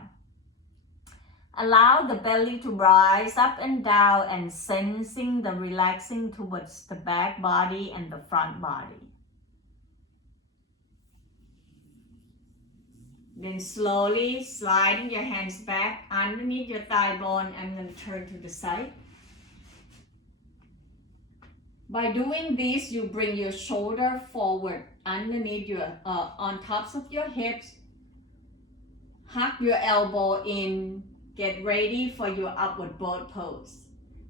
Allow the belly to rise up and down and sensing the relaxing towards the back body and the front body. Then slowly sliding your hands back underneath your thigh bone. I'm going to turn to the side. By doing this, you bring your shoulder forward underneath your, on tops of your hips. Hug your elbow in. Get ready for your upward boat pose.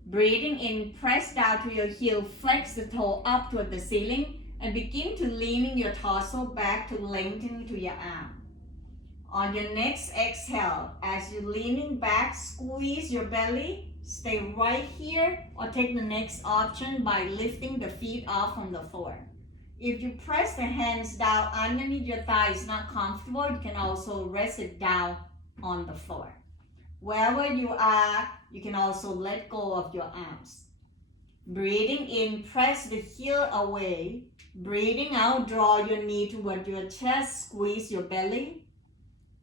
Breathing in, press down to your heel, flex the toe up toward the ceiling, and begin to leaning your torso back to lengthen to your arm. On your next exhale, as you're leaning back, squeeze your belly, stay right here, or take the next option by lifting the feet off from the floor. If you press the hands down underneath your thighs, not comfortable, you can also rest it down on the floor. Wherever you are, you can also let go of your arms. Breathing in, press the heel away. Breathing out, draw your knee toward your chest, squeeze your belly.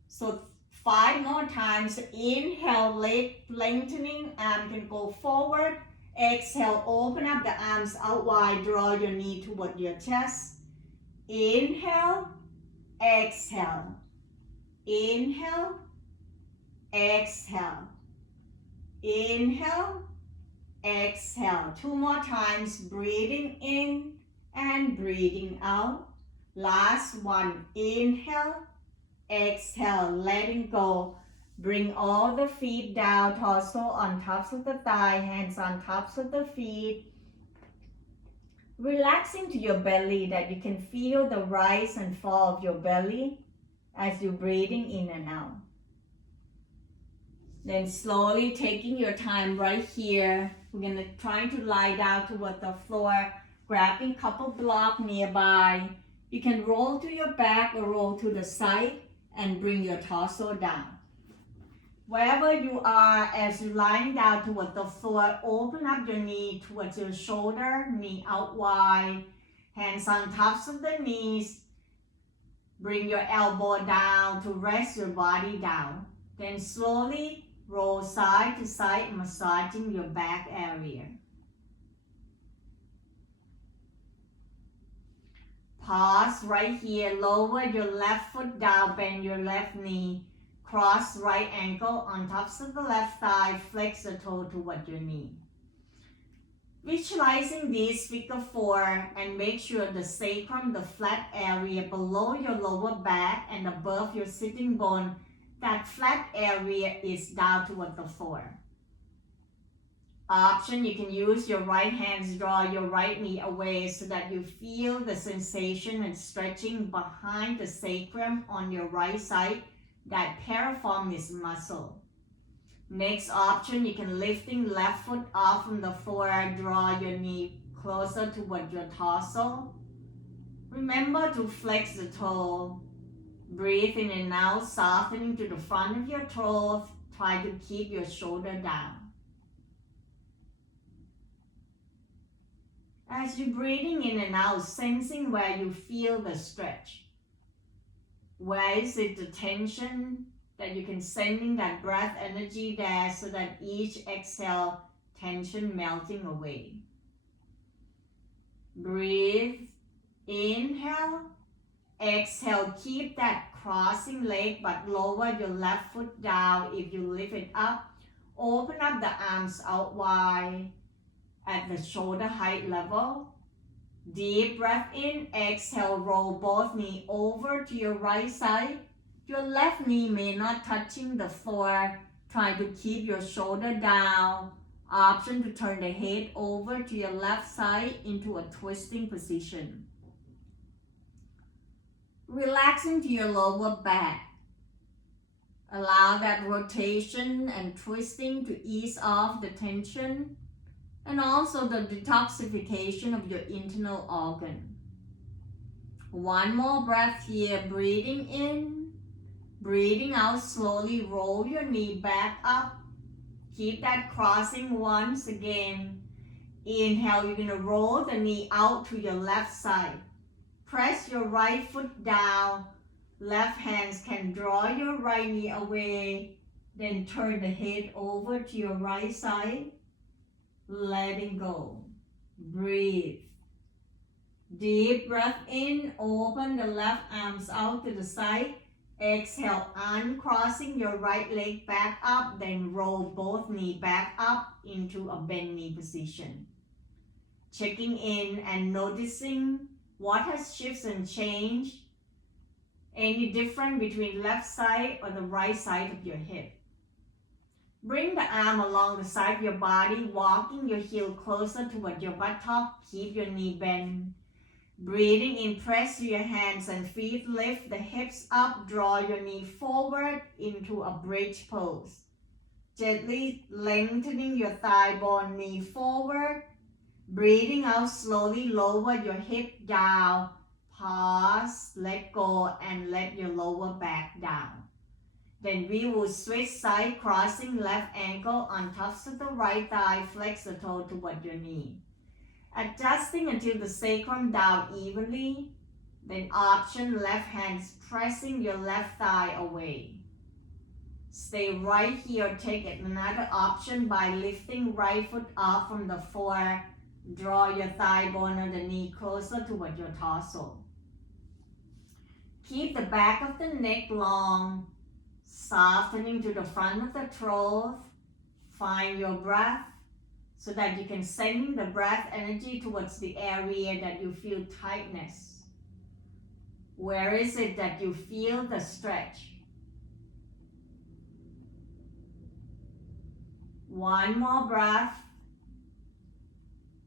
So 5 more times. Inhale, leg lengthening, arm can go forward. Exhale, open up the arms out wide, draw your knee toward your chest. Inhale, exhale. Inhale, exhale. Inhale, exhale. 2 more times. Breathing in and breathing out. Last one. Inhale, exhale, letting go. Bring all the feet down, torso on tops of the thigh, hands on tops of the feet. Relaxing to your belly, that you can feel the rise and fall of your belly as you're breathing in and out. Then slowly taking your time right here, we're going to try to lie down toward the floor, grabbing a couple blocks nearby. You can roll to your back or roll to the side. and bring your torso down. Wherever you are, as you're lying down towards the floor, open up your knee towards your shoulder, knee out wide, hands on tops of the knees. Bring your elbow down to rest your body down. Then slowly roll side to side, massaging your back area. Pause right here, lower your left foot down, bend your left knee. Cross right ankle on tops of the left thigh, flex the toe toward your knee. Visualizing this figure 4 and make sure the sacrum, the flat area below your lower back and above your sitting bone, that flat area is down toward the floor. Option, you can use your right hands, draw your right knee away so that you feel the sensation and stretching behind the sacrum on your right side, that piriformis muscle. Next option, you can lifting left foot off from the floor, draw your knee closer toward your torso. Remember to flex the toe. Breathe in and out, softening to the front of your toe. Try to keep your shoulder down. As you're breathing in and out, sensing where you feel the stretch. Where is it the tension that you can sending that breath energy there so that each exhale, tension melting away. Breathe, inhale, exhale, keep that crossing leg but lower your left foot down. If you lift it up, open up the arms out wide at the shoulder height level. Deep breath in, exhale, roll both knees over to your right side. Your left knee may not touching the floor. Try to keep your shoulder down. Option to turn the head over to your left side into a twisting position. Relaxing to your lower back. Allow that rotation and twisting to ease off the tension and also the detoxification of your internal organ. One more breath here, breathing in, breathing out slowly, roll your knee back up. Keep that crossing once again. Inhale, you're gonna roll the knee out to your left side. Press your right foot down. Left hands can draw your right knee away. Then turn the head over to your right side. Letting go. Breathe. Deep breath in. Open the left arms out to the side. Exhale, uncrossing your right leg back up. Then roll both knees back up into a bend knee position. Checking in and noticing what has shifted and changed. Any difference between left side or the right side of your hip. Bring the arm along the side of your body, walking your heel closer toward your buttock. Keep your knee bent. Breathing in, press your hands and feet, lift the hips up, draw your knee forward into a bridge pose. Gently lengthening your thigh bone, knee forward. Breathing out slowly, lower your hip down. Pause, let go, and let your lower back down. Then we will switch side, crossing left ankle on tops of the right thigh, flex the toe toward your knee. Adjusting until the sacrum down evenly. Then option, left hands pressing your left thigh away. Stay right here. Take another option by lifting right foot off from the floor. Draw your thigh bone or the knee closer toward your torso. Keep the back of the neck long, softening to the front of the throat. Find your breath so that you can send the breath energy towards the area that you feel tightness. Where is it that you feel the stretch? One more breath.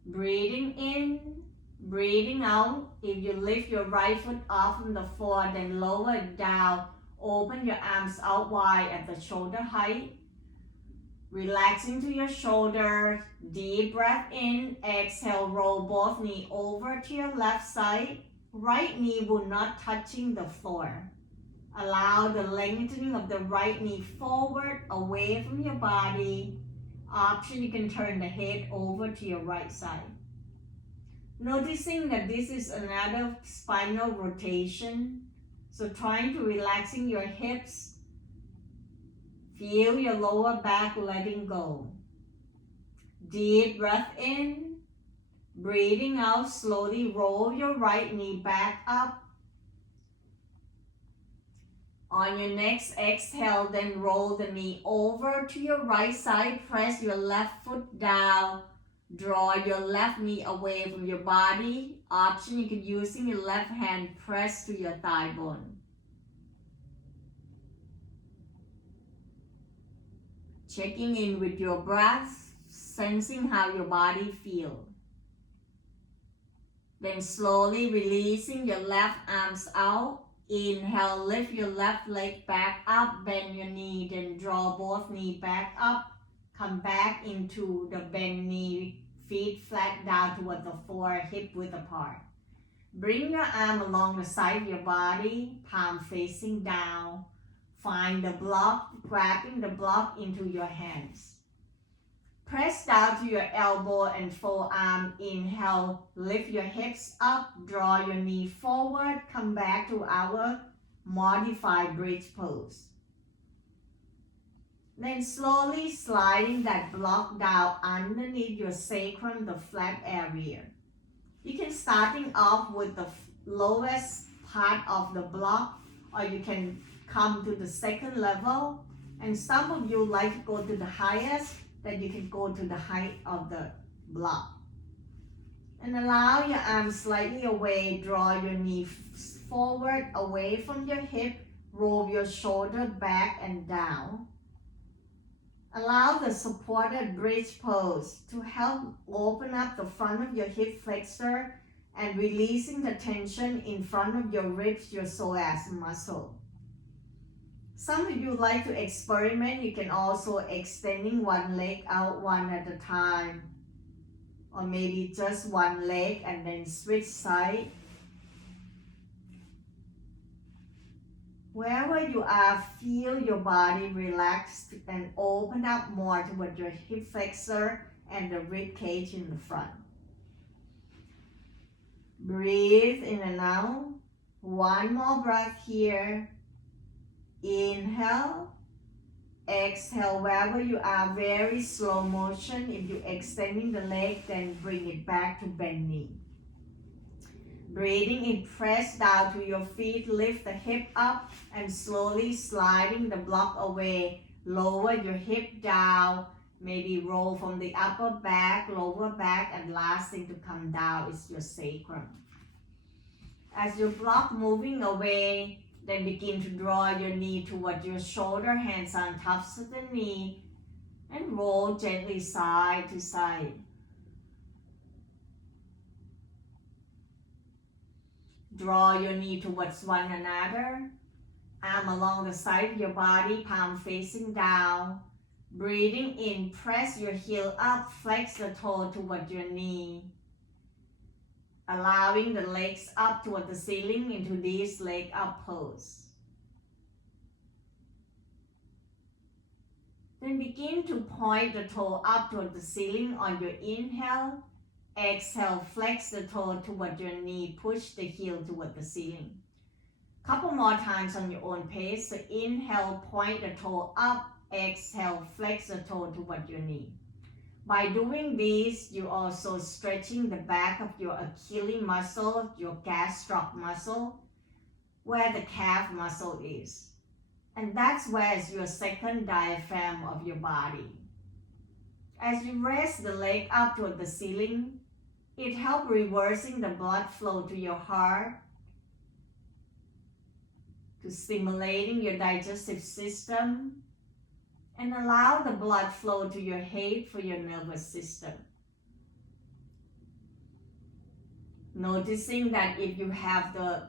Breathing in, breathing out. If you lift your right foot off from the floor, then lower it down. Open your arms out wide at the shoulder height. Relaxing to your shoulder. Deep breath in. Exhale, roll both knees over to your left side. Right knee will not touching the floor. Allow the lengthening of the right knee forward, away from your body. Option, you can turn the head over to your right side. Noticing that this is another spinal rotation. So trying to relaxing your hips. Feel your lower back letting go. Deep breath in. Breathing out, slowly roll your right knee back up. On your next exhale, then roll the knee over to your right side. Press your left foot down. Draw your left knee away from your body. Option, you can using your left hand press to your thigh bone. Checking in with your breath, sensing how your body feels. Then slowly releasing your left arms out. Inhale, lift your left leg back up, bend your knee, then draw both knees back up. Come back into the bend knee, feet flat down toward the floor, hip width apart. Bring your arm along the side of your body, palm facing down. Find the block, grabbing the block into your hands. Press down to your elbow and forearm. Inhale, lift your hips up, draw your knee forward, come back to our modified bridge pose. Then slowly sliding that block down underneath your sacrum, the flat area. You can starting off with the lowest part of the block, or you can come to the second level. And some of you like to go to the highest, that you can go to the height of the block. And allow your arms slightly away, draw your knee forward, away from your hip, roll your shoulder back and down. Allow the supported bridge pose to help open up the front of your hip flexor and releasing the tension in front of your ribs, your psoas muscle. Some of you like to experiment. You can also extending one leg out one at a time, or maybe just one leg and then switch side. Wherever you are, feel your body relaxed and open up more toward your hip flexor and the rib cage in the front. Breathe in and out. One more breath here. Inhale, exhale, wherever you are, very slow motion. If you're extending the leg, then bring it back to bend knee. Breathing in, press down to your feet, lift the hip up and slowly sliding the block away. Lower your hip down, maybe roll from the upper back, lower back, and last thing to come down is your sacrum. As your block moving away, then begin to draw your knee toward your shoulder, hands on tops of the knee, and roll gently side to side. Draw your knee towards one another, arm along the side of your body, palm facing down. Breathing in, press your heel up, flex the toe toward your knee. Allowing the legs up toward the ceiling into this leg up pose. Then begin to point the toe up toward the ceiling on your inhale. Exhale, flex the toe toward your knee, push the heel toward the ceiling. Couple more times on your own pace. So inhale, point the toe up. Exhale, flex the toe toward your knee. By doing this, you're also stretching the back of your Achilles muscle, your gastroc muscle, where the calf muscle is. And that's where is your second diaphragm of your body. As you rest the leg up toward the ceiling, it helps reversing the blood flow to your heart, to stimulating your digestive system, and allow the blood flow to your head for your nervous system. Noticing that if you have the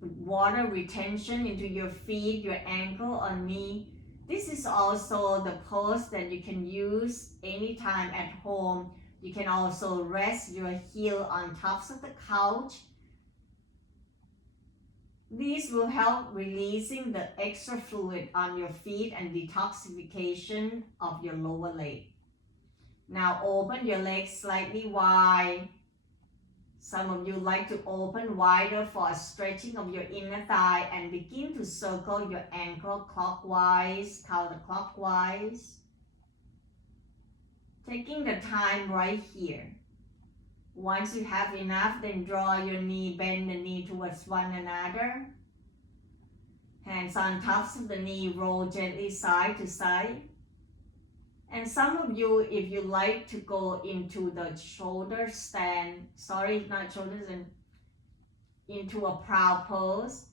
water retention into your feet, your ankle or knee, this is also the pose that you can use anytime at home. You can also rest your heel on tops of the couch. These will help releasing the extra fluid on your feet and detoxification of your lower leg. Now open your legs slightly wide. Some of you like to open wider for a stretching of your inner thigh and begin to circle your ankle clockwise, counterclockwise. Taking the time right here. Once you have enough, then draw your knee, bend the knee towards one another. Hands on tops of the knee, roll gently side to side. And some of you, if you like to go into the shoulder stand, into a proud pose,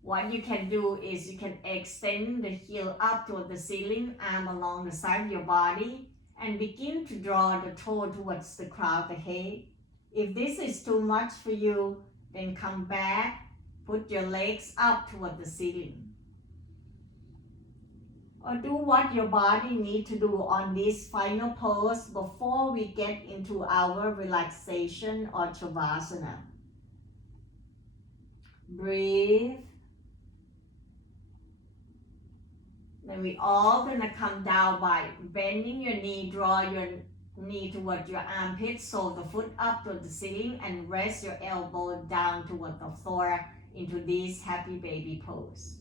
what you can do is you can extend the heel up toward the ceiling, arm along the side of your body, and begin to draw the toe towards the crown of the head. If this is too much for you, then come back, put your legs up toward the ceiling. Or do what your body needs to do on this final pose before we get into our relaxation or Shavasana. Breathe. Then we all gonna come down by bending your knee, draw your knee toward your armpit, so the foot up toward the ceiling, and rest your elbow down toward the floor into this happy baby pose.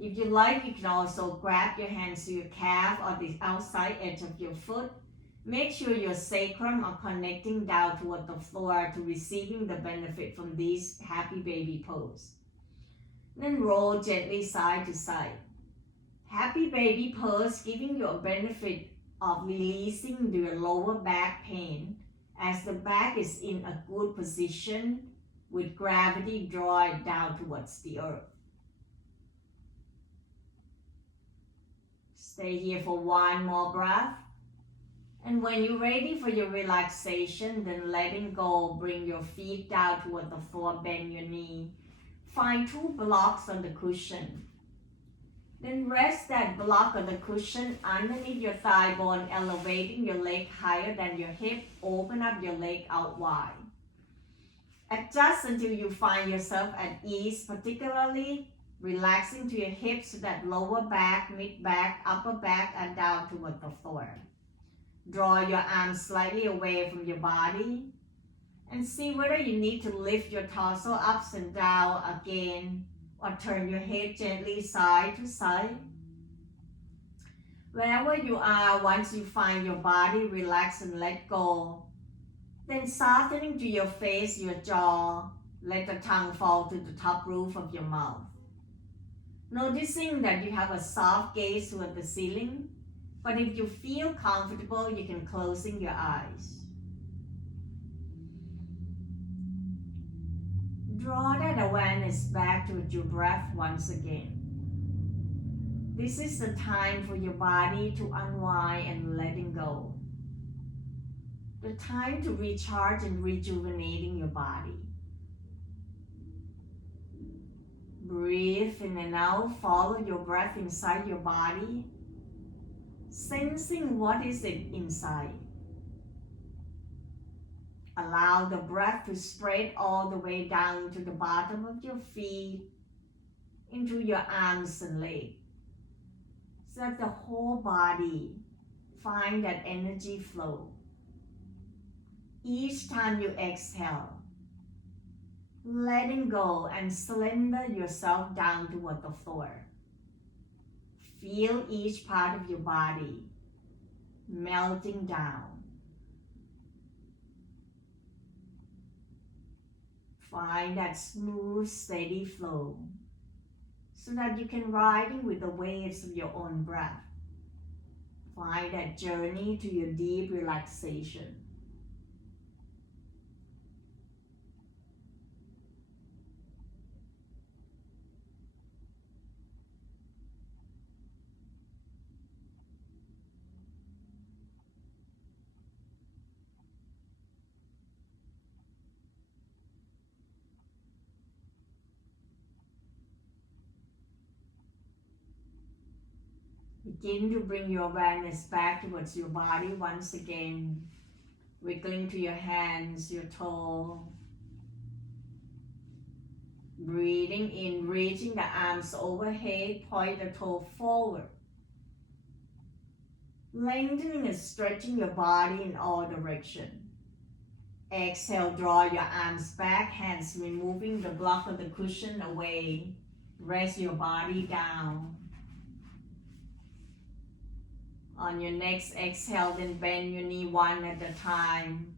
If you like, you can also grab your hands to your calf or the outside edge of your foot. Make sure your sacrum are connecting down toward the floor to receiving the benefit from this happy baby pose. Then roll gently side to side. Happy baby pose giving you a benefit of releasing your lower back pain as the back is in a good position with gravity drawing down towards the earth. Stay here for one more breath. And when you're ready for your relaxation, then letting go, bring your feet down toward the floor, bend your knee. Find 2 blocks on the cushion. Then rest that block on the cushion underneath your thigh bone, elevating your leg higher than your hip. Open up your leg out wide. Adjust until you find yourself at ease, particularly relaxing to your hips so that lower back, mid back, upper back are down toward the floor. Draw your arms slightly away from your body and see whether you need to lift your torso up and down again, or turn your head gently side to side. Wherever you are, once you find your body relax and let go, then softening to your face, your jaw, let the tongue fall to the top roof of your mouth. Noticing that you have a soft gaze toward the ceiling, but if you feel comfortable, you can closing your eyes. Draw that awareness back to your breath once again. This is the time for your body to unwind and letting go. The time to recharge and rejuvenating your body. Breathe in and out, follow your breath inside your body, sensing what is it inside. Allow the breath to spread all the way down to the bottom of your feet, into your arms and legs, so that the whole body find that energy flow. Each time you exhale, letting go and slender yourself down toward the floor. Feel each part of your body melting down. Find that smooth, steady flow so that you can ride with the waves of your own breath. Find that journey to your deep relaxation. Begin to bring your awareness back towards your body once again, wiggling to your hands, your toe. Breathing in, reaching the arms overhead, point the toe forward. Lengthening and stretching your body in all directions. Exhale, draw your arms back, hands removing the block of the cushion away. Rest your body down. On your next exhale, then bend your knee one at a time.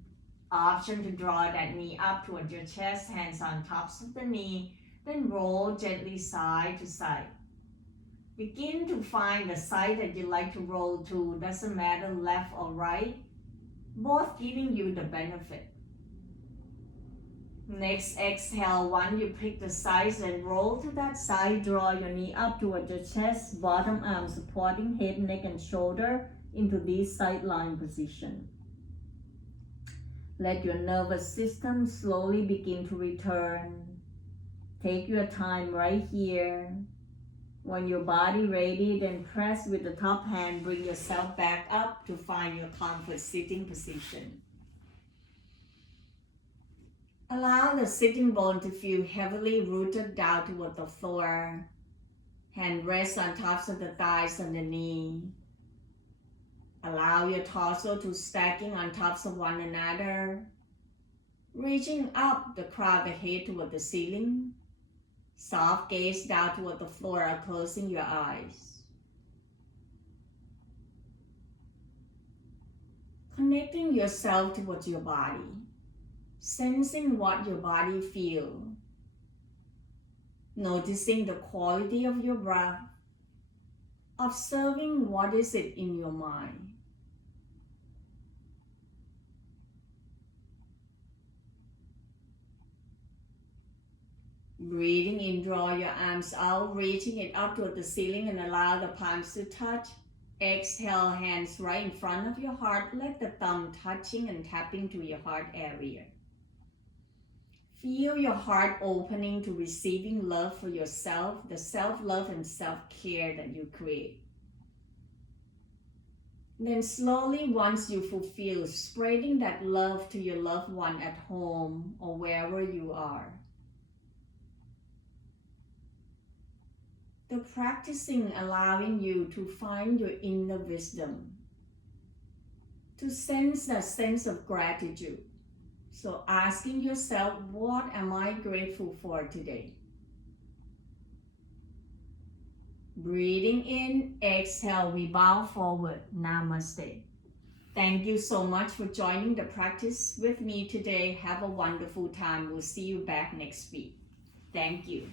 Option to draw that knee up towards your chest, hands on tops of the knee, then roll gently side to side. Begin to find the side that you like to roll to, doesn't matter left or right, both giving you the benefit. Next exhale, one, you pick the sides and roll to that side, draw your knee up towards your chest, bottom arm supporting head, neck and shoulder into this sideline position. Let your nervous system slowly begin to return. Take your time right here. When your body ready, then press with the top hand, bring yourself back up to find your comfort sitting position. Allow the sitting bone to feel heavily rooted down toward the floor. Hand rests on tops of the thighs and the knee. Allow your torso to stacking on tops of one another. Reaching up the crown of the head toward the ceiling. Soft gaze down toward the floor or closing your eyes. Connecting yourself towards your body. Sensing what your body feels. Noticing the quality of your breath. Observing what is it in your mind. Breathing in, draw your arms out, reaching it up toward the ceiling and allow the palms to touch. Exhale, hands right in front of your heart. Let the thumb touching and tapping to your heart area. Feel your heart opening to receiving love for yourself, the self-love and self-care that you create. Then slowly, once you fulfill, spreading that love to your loved one at home or wherever you are. The practicing allowing you to find your inner wisdom, to sense that sense of gratitude. So asking yourself, what am I grateful for today? Breathing in, exhale, we bow forward. Namaste. Thank you so much for joining the practice with me today. Have a wonderful time. We'll see you back next week. Thank you.